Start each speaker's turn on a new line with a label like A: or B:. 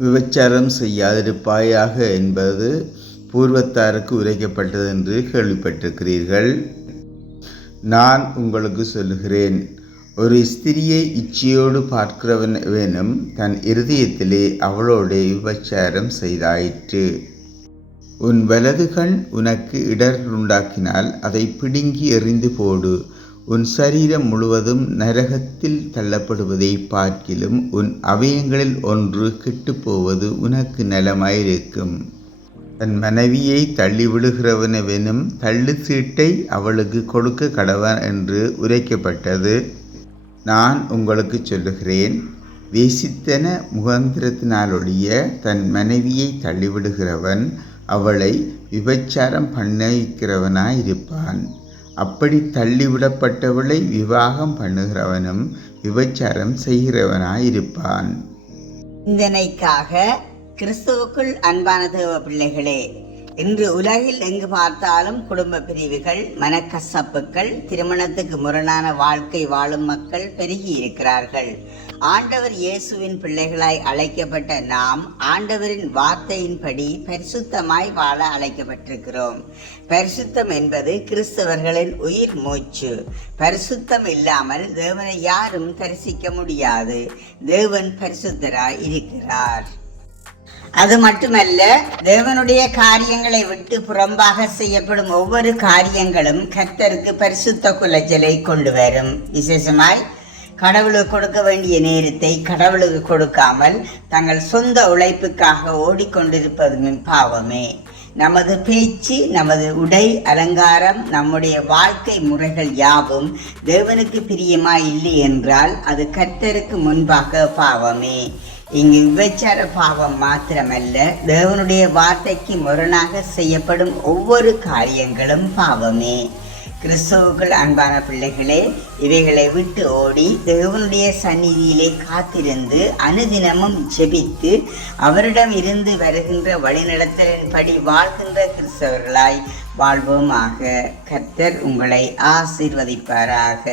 A: விபச்சாரம் செய்யாதிருப்பாயாக என்பது பூர்வத்தாருக்கு உரைக்கப்பட்டது என்று கேள்விப்பட்டிருக்கிறீர்கள். நான் உங்களுக்கு சொல்லுகிறேன். ஒரு ஸ்திரியை இச்சையோடு பார்க்கிறவனும் தன் இருதயத்திலே அவளோடு விபச்சாரம் செய்தாயிற்று. உன் வலது கண் உனக்கு இடர் உண்டாக்கினால் அதை பிடுங்கி எறிந்து போடு. உன் சரீரம் முழுவதும் நரகத்தில் தள்ளப்படுவதை பார்க்கிலும் உன் அவயங்களில் ஒன்று கெட்டுப்போவது உனக்கு நலமாயிருக்கும். தன் மனைவியை தள்ளிவிடுகிறவனவெனும் தள்ளு சீட்டை அவளுக்கு கொடுக்க கடவன் என்று உரைக்கப்பட்டது. நான் உங்களுக்கு சொல்லுகிறேன் வேசித்தன முகந்திரத்தினாலொழிய தன் மனைவியை தள்ளிவிடுகிறவன் அவளை விபச்சாரம் பண்ணிக்கிறவனாயிருப்பான் அப்படி தள்ளிவிடப்பட்டவளை விவாகம் பண்ணுகிறவனும் விபச்சாரம் செய்கிறவனாயிருப்பான்.
B: சிந்தனைக்காக கிறிஸ்துவுக்குள் அன்பான தேவ பிள்ளைகளே இன்று உலகில் எங்கு பார்த்தாலும் குடும்ப பிரிவுகள் மனக்கசப்புகள் திருமணத்துக்கு முரணான வாழ்க்கை வாழும் மக்கள் பெருகி இருக்கிறார்கள். ஆண்டவர் இயேசுவின் பிள்ளைகளாய் அழைக்கப்பட்ட நாம் ஆண்டவரின் வார்த்தையின்படி பரிசுத்தமாய் வாழ அழைக்கப்பட்டிருக்கிறோம். பரிசுத்தம் என்பது கிறிஸ்தவர்களின் உயிர் மூச்சு. பரிசுத்தம் இல்லாமல் தேவனை யாரும் தரிசிக்க முடியாது. தேவன் பரிசுத்தராய் இருக்கிறார். அது மட்டுமல்ல தேவனுடைய காரியங்களை விட்டு புறம்பாக செய்யப்படும் ஒவ்வொரு காரியங்களும் கர்த்தருக்கு பரிசுத்த குலச்சலை கொண்டு வரும். விசேஷமாய் கடவுளுக்கு கொடுக்க வேண்டிய நேரத்தை கடவுளுக்கு கொடுக்காமல் தங்கள் சொந்த உழைப்புக்காக ஓடிக்கொண்டிருப்பதும் பாவமே. நமது பேச்சு நமது உடை அலங்காரம் நம்முடைய வாழ்க்கை முறைகள் யாவும் தேவனுக்கு பிரியமா இல்லை என்றால் அது கர்த்தருக்கு முன்பாக பாவமே. இங்கு விபச்சார பாவம் மாத்திரமல்ல தேவனுடைய வார்த்தைக்கு முரணாக செய்யப்படும் ஒவ்வொரு காரியங்களும் பாவமே. கிறிஸ்தவுக்குள் அன்பான பிள்ளைகளே இவைகளை விட்டு ஓடி தேவனுடைய சந்நிதியிலே காத்திருந்து அனுதினமும் ஜெபித்து அவரிடம் இருந்து வருகின்ற வழிநடத்தலின்படி வாழ்கின்ற கிறிஸ்தவர்களாய் வாழ்வோமாக. கர்த்தர் உங்களை ஆசீர்வதிப்பாராக.